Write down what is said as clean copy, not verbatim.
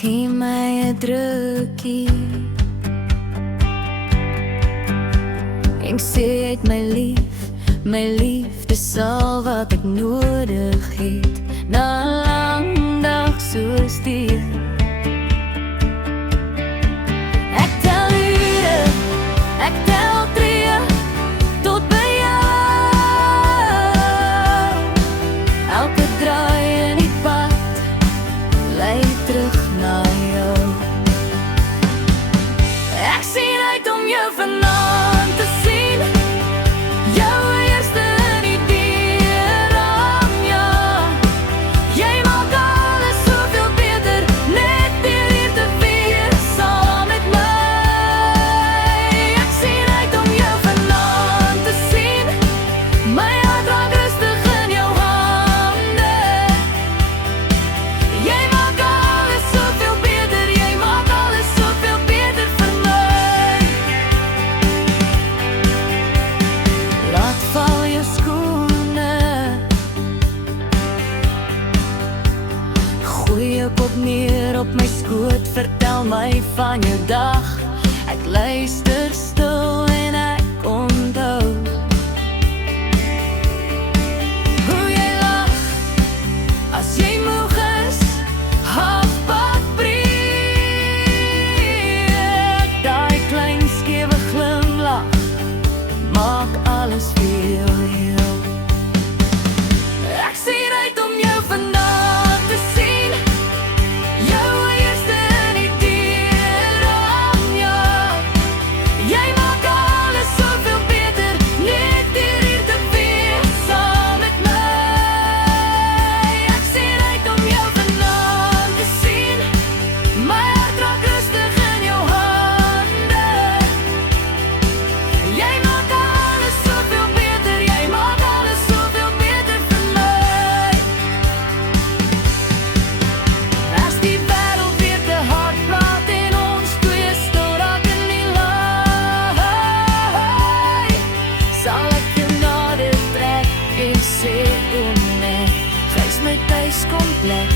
Gee my 'n drukkie en sê jy het my lief, dis al wat ek nodig het na 'n lang dag soos die. Ek tel ure, ek tel tree tot by jou. Elke draai in die pad lei terug na jou. Ek sien uit om jou vanaand te sien, jou eerste in die dierraam, ja. Jy maak alles soveel beter, net deur hier te wees saam met my. Ek sien uit om jou vanaand te sien, my hart raak rustig in jou hande. Jy maak alles soveel beter, jy maak alles soveel beter vir my. Laat val jou skoene, gooi jou kop neer op my skoot, vertel my van jou dag. Ek luister stil en ek onthou hoe jy lag as jy moeg is, halfpad breek. Daai klein skewe glimlach maak alles veel heel. Ek sien uit om jou vanaand te sien, jou eerste in die dierraam, ja. Jy maak alles soveel beter, net deur hier te wees saam met my. Ek sien uit om jou vanaand te sien, my hart raak rustig in jou hande. Jy maak alles soveel beter, jy maak alles soveel beter vir my. As die wêreld weer te hard praat en ons twee stil raak in die lei, sal ek jou nader trek en sê, o nee, gys my tuis kom plek.